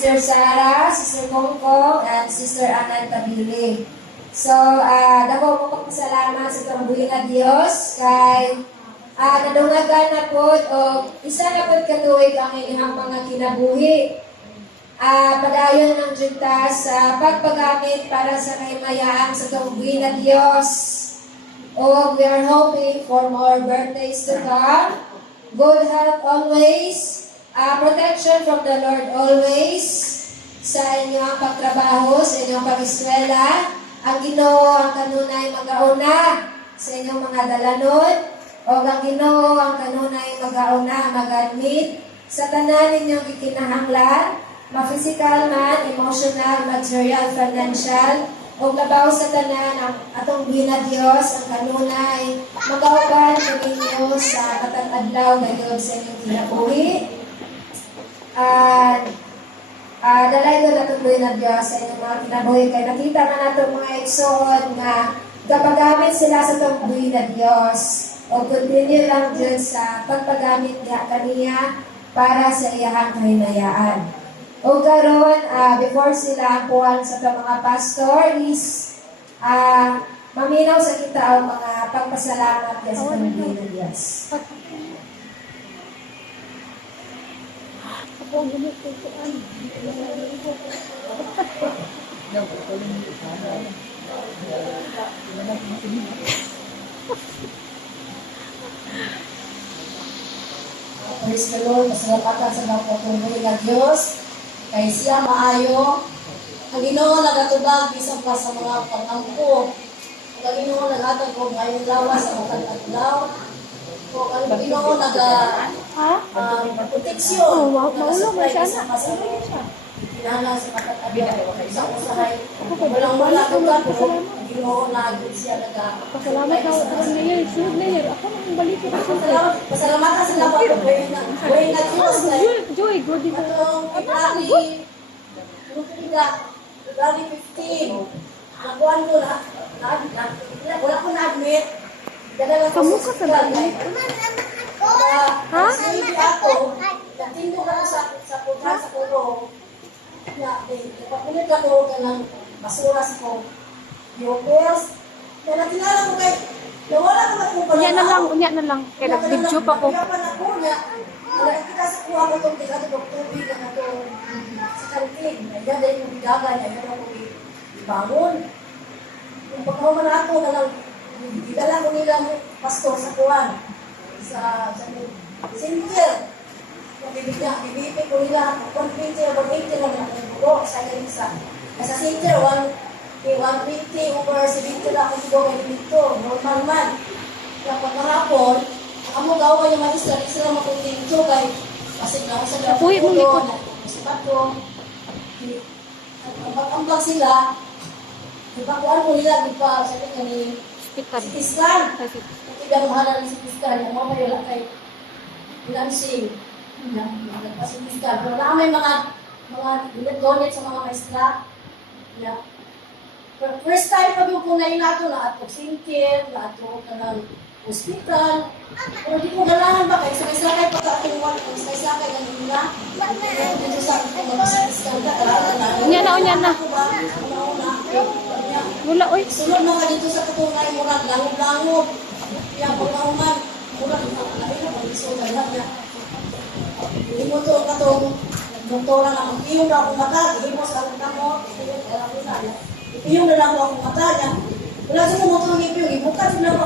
Sister Sarah, Sister Kongkong, and Sister Anan Tabili. So, dako mo pagpasalamat sa itong buhay na Diyos kay nadungagan na po o isa na po katuig ang inyong mga kinabuhi. Padayon ng juntas sa pagpagamit para sa kaymayaan sa itong buhay na Diyos. O we are hoping for more birthdays to come, good health always, protection from the Lord always, sa inyong pagtrabaho, sa inyong pag-eskwela, ang Ginoo ang kanunay mag-auna sa inyong mga dalanon, o ang Ginoo ang kanunay mag-auna mag-admit sa tanan ninyong ikinahanglan, ma-physical man, emotional, material, financial, o labaw sa tanan ang atong bina Dios ang kanunay mag-auban ninyo sa matag adlaw ngayon sa inyong kinabuhi. Dalay ko natuloy na Diyos sa inyong mga kinabuhi kay nakita man natong mga igsoon nga kapagamit sila sa itong buhay na Diyos o continue lang dyan sa pagpagamit niya kaniya para sa iyahang kahinayaan. O karon before sila kuhan sa itong mga pastor is maminaw sa kita ang mga pagpasalamat niya sa itong buhay na Diyos. Ako gumukukuan. Praise the Lord, masalapatan sa mga patuloy na Diyos, kay siya maayo. Ang Ginoo nagatubag bisan pa sa mga pangangko. Ang Ginoo nagatag ko ngayong lawas sa matag adlaw. O ang Ginoo proteksyon. Maulong mo siya na. Kinala sa matag adlaw. Sa usahay. Walang-wala ko ka po. Ang Ginoo nagod siya Pasalamat na ako niya. Sunod na niya. Ako nang balik ko sa Pasalamat ka sila pa po. Buhay na Diyos. Joy, good din. Atong February 15. Nakuhan ko na. Wala ko na-admit. Kamu ka sa dami? Ha? Sige ako. Natinggo ka sa putra sa kulo. Ipapulit ka ko ka ng basura sa ko. Yopers. Kaya natinala ko kay nawala ko magpupan. Unya na lang. Kaya nag-video pa ko. Kaya pa na ko niya. Nakikita sa kuha ko itong tiga itong tubig na ito sa kantin. Kaya dahil yung bidagan, kaya ako ibangon. Yung pagkahuman ako na lang, idala ko nilang pastor sa kuwan. Sa Sintil. Ibibig ko nila, 120 o 180 lang ang bulo sa Galisa. Sa Sintil, 120 over 70 lang ang bulo kay dito. Normal man. Kaya pagkahapon, amo gawa yung magistra, sila makuntinto kay kasi na sa dapat Uy, mong likod. Kasi bato, ambag sila, ipakuan mo nila, di pa, sabi nga ni Hospital. CT scan. Hindi ang mahal ng CT scan, yung mga wala kay financing. Nagpa-CT scan. Pero na may mga donate sa mga maestra. First time pag yung kunay nato na ato sintil, na ato kanang hospital. Pero di ko ganahan ba kay sakay-sakay pa ka atong wala, sakay-sakay ganun nila. Dito sa mag-CT scan ka, Unya na. Wala, oy. Sunod na ka dito sa katunay murag, langog-langog. Kaya pagkahuman, murag, nakalain na pag-iso na lahat niya. Hindi mo ito katong doktora na mag-iyong na akong mata, hindi mo sa akong kamot, ipiyong na lang ako akong mata niya. Wala siya mo ito ng ipiyong, ibukat sila ako.